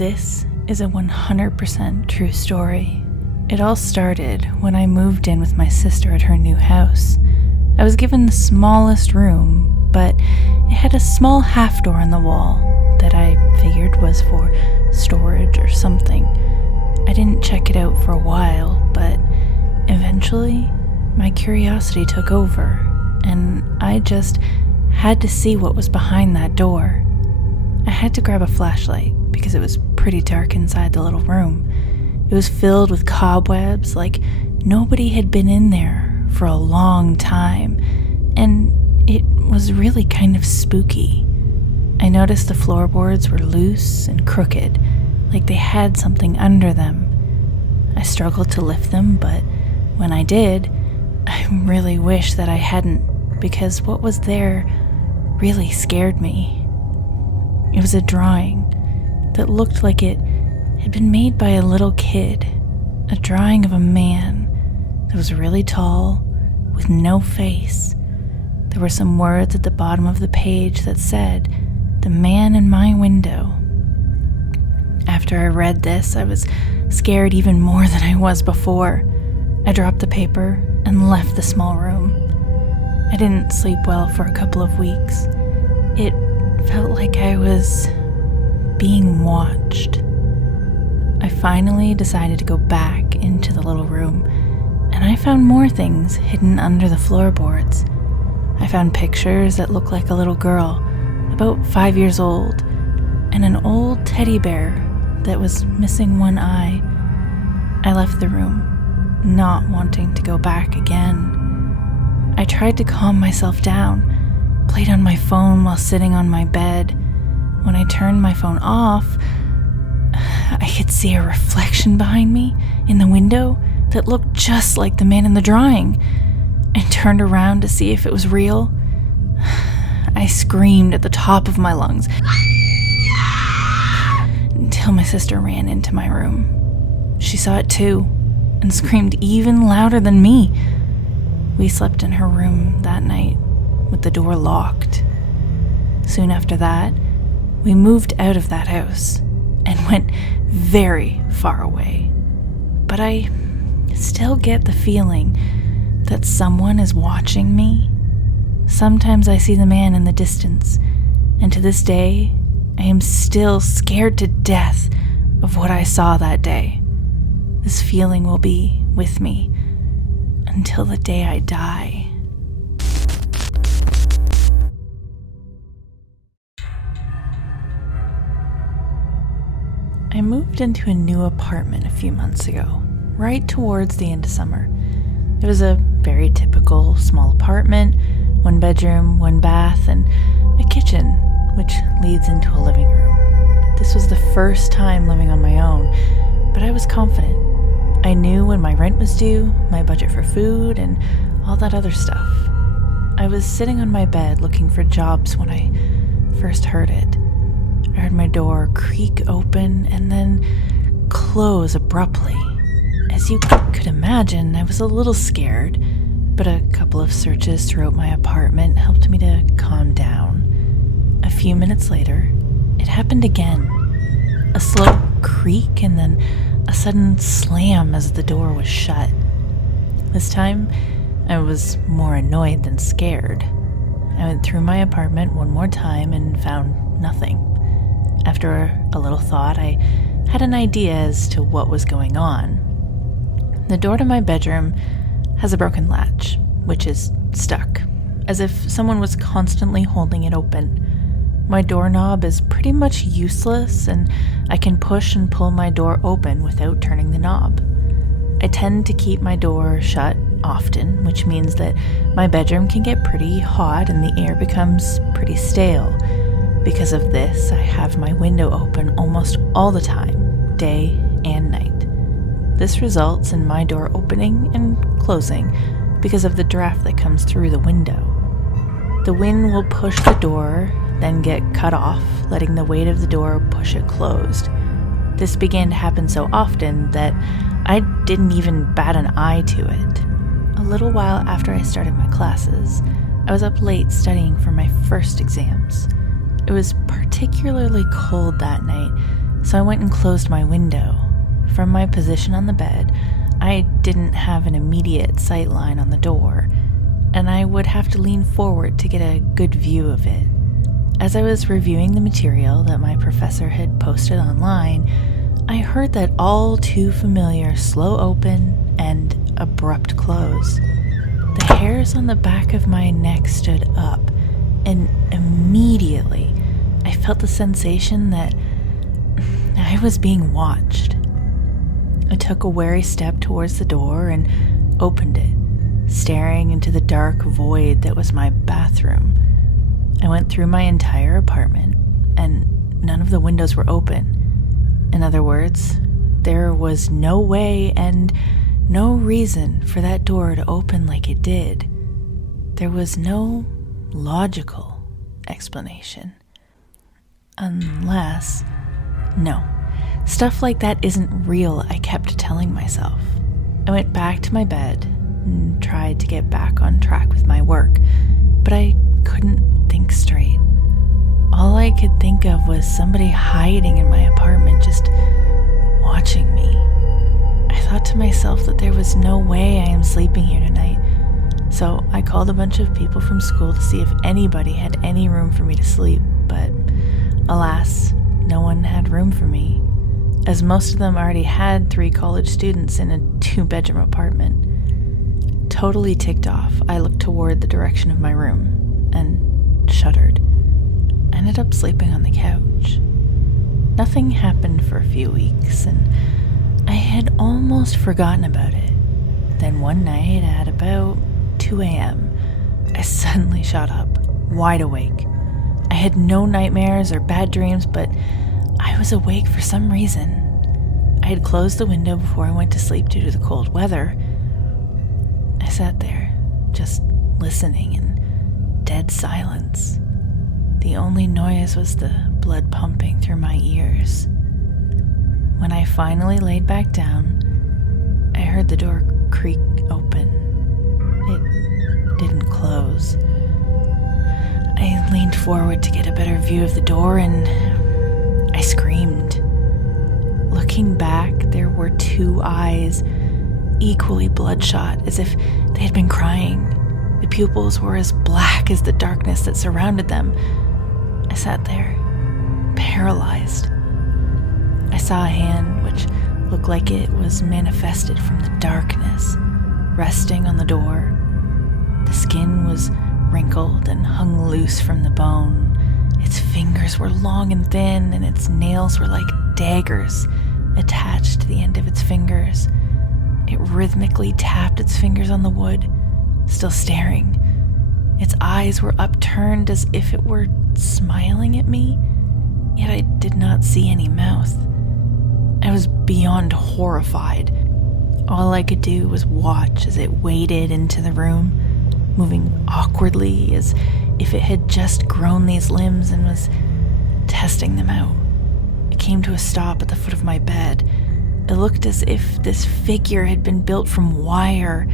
This is a 100% true story. It all started when I moved in with my sister at her new house. I was given the smallest room, but it had a small half door on the wall that I figured was for storage or something. I didn't check it out for a while, but eventually my curiosity took over, and I just had to see what was behind that door. I had to grab a flashlight because it was pretty dark inside the little room. It was filled with cobwebs, like nobody had been in there for a long time, and it was really kind of spooky. I noticed the floorboards were loose and crooked, like they had something under them. I struggled to lift them, but when I did, I really wish that I hadn't, because what was there really scared me. It was a drawing that looked like it had been made by a little kid, a drawing of a man that was really tall with no face. There were some words at the bottom of the page that said, "The man in my window." After I read this, I was scared even more than I was before. I dropped the paper and left the small room. I didn't sleep well for a couple of weeks. It felt like I was being watched. I finally decided to go back into the little room, and I found more things hidden under the floorboards. I found pictures that looked like a little girl, about 5 years old, and an old teddy bear that was missing one eye. I left the room, not wanting to go back again. I tried to calm myself down, played on my phone while sitting on my bed. When I turned my phone off, I could see a reflection behind me in the window that looked just like the man in the drawing. I turned around to see if it was real. I screamed at the top of my lungs until my sister ran into my room. She saw it too and screamed even louder than me. We slept in her room that night with the door locked. Soon after that, we moved out of that house and went very far away. But I still get the feeling that someone is watching me. Sometimes I see the man in the distance, and to this day, I am still scared to death of what I saw that day. This feeling will be with me until the day I die. I moved into a new apartment a few months ago, right towards the end of summer. It was a very typical small apartment, 1 bedroom, 1 bath, and a kitchen, which leads into a living room. This was the first time living on my own, but I was confident. I knew when my rent was due, my budget for food, and all that other stuff. I was sitting on my bed looking for jobs when I first heard it. I heard my door creak open and then close abruptly. As you could imagine, I was a little scared, but a couple of searches throughout my apartment helped me to calm down. A few minutes later, it happened again. A slow creak and then a sudden slam as the door was shut. This time, I was more annoyed than scared. I went through my apartment one more time and found nothing. After a little thought, I had an idea as to what was going on. The door to my bedroom has a broken latch, which is stuck, as if someone was constantly holding it open. My doorknob is pretty much useless, and I can push and pull my door open without turning the knob. I tend to keep my door shut often, which means that my bedroom can get pretty hot and the air becomes pretty stale. Because of this, I have my window open almost all the time, day and night. This results in my door opening and closing because of the draft that comes through the window. The wind will push the door, then get cut off, letting the weight of the door push it closed. This began to happen so often that I didn't even bat an eye to it. A little while after I started my classes, I was up late studying for my first exams. It was particularly cold that night, so I went and closed my window. From my position on the bed, I didn't have an immediate sight line on the door, and I would have to lean forward to get a good view of it. As I was reviewing the material that my professor had posted online, I heard that all too familiar slow open and abrupt close. The hairs on the back of my neck stood up, and immediately I felt the sensation that I was being watched. I took a wary step towards the door and opened it, staring into the dark void that was my bathroom. I went through my entire apartment, and none of the windows were open. In other words, there was no way and no reason for that door to open like it did. There was no logical explanation. Unless... No, stuff like that isn't real, I kept telling myself. I went back to my bed and tried to get back on track with my work, but I couldn't think straight. All I could think of was somebody hiding in my apartment, just watching me. I thought to myself that there was no way I am sleeping here tonight, so I called a bunch of people from school to see if anybody had any room for me to sleep, but alas, no one had room for me, as most of them already had 3 college students in a 2-bedroom apartment. Totally ticked off, I looked toward the direction of my room and shuddered. I ended up sleeping on the couch. Nothing happened for a few weeks, and I had almost forgotten about it. Then one night at about 2 a.m., I suddenly shot up, wide awake. I had no nightmares or bad dreams, but I was awake for some reason. I had closed the window before I went to sleep due to the cold weather. I sat there, just listening in dead silence. The only noise was the blood pumping through my ears. When I finally laid back down, I heard the door creak open. It didn't close. I leaned forward to get a better view of the door, and I screamed. Looking back, there were 2 eyes, equally bloodshot, as if they had been crying. The pupils were as black as the darkness that surrounded them. I sat there, paralyzed. I saw a hand, which looked like it was manifested from the darkness, resting on the door. The skin was wrinkled and hung loose from the bone. Its fingers were long and thin, and its nails were like daggers attached to the end of its fingers. It rhythmically tapped its fingers on the wood, still staring. Its eyes were upturned as if it were smiling at me, yet I did not see any mouth. I was beyond horrified. All I could do was watch as it waded into the room, moving awkwardly as if it had just grown these limbs and was testing them out. It came to a stop at the foot of my bed. It looked as if this figure had been built from wire,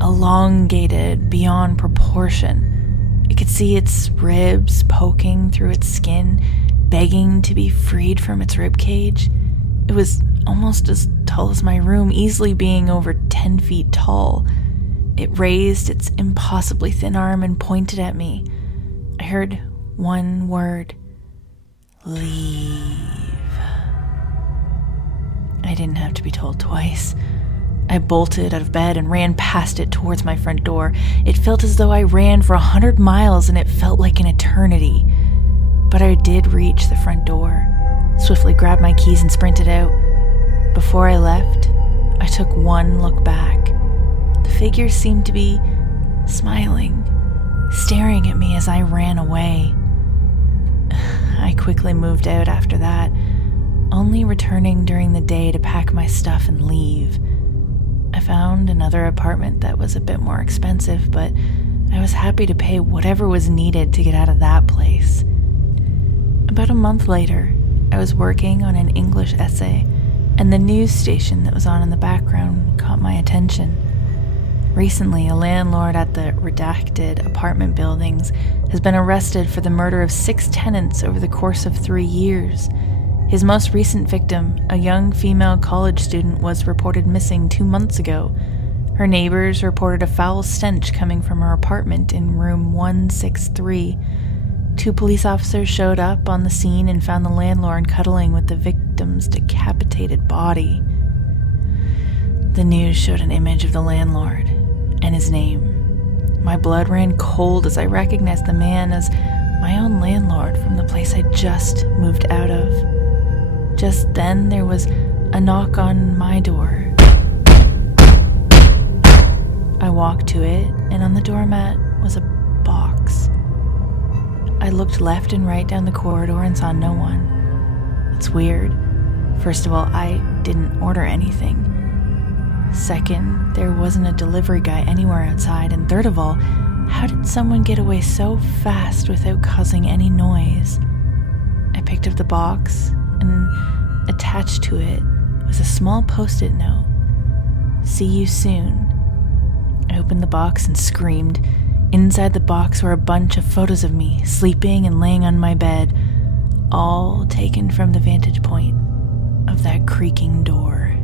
elongated beyond proportion. I could see its ribs poking through its skin, begging to be freed from its rib cage. It was almost as tall as my room, easily being over 10 feet tall. It raised its impossibly thin arm and pointed at me. I heard one word: leave. I didn't have to be told twice. I bolted out of bed and ran past it towards my front door. It felt as though I ran for 100 miles, and it felt like an eternity. But I did reach the front door, swiftly grabbed my keys and sprinted out. Before I left, I took one look back. The figure seemed to be smiling, staring at me as I ran away. I quickly moved out after that, only returning during the day to pack my stuff and leave. I found another apartment that was a bit more expensive, but I was happy to pay whatever was needed to get out of that place. About a month later, I was working on an English essay, and the news station that was on in the background caught my attention. Recently, a landlord at the redacted apartment buildings has been arrested for the murder of 6 tenants over the course of 3 years. His most recent victim, a young female college student, was reported missing 2 months ago. Her neighbors reported a foul stench coming from her apartment in room 163. 2 police officers showed up on the scene and found the landlord cuddling with the victim's decapitated body. The news showed an image of the landlord and his name. My blood ran cold as I recognized the man as my own landlord from the place I just moved out of. Just then, there was a knock on my door. I walked to it, and on the doormat was a box. I looked left and right down the corridor and saw no one. It's weird. First of all, I didn't order anything. Second, there wasn't a delivery guy anywhere outside. And third of all, how did someone get away so fast without causing any noise? I picked up the box, and attached to it was a small post-it note. See you soon. I opened the box and screamed. Inside the box were a bunch of photos of me, sleeping and laying on my bed, all taken from the vantage point of that creaking door.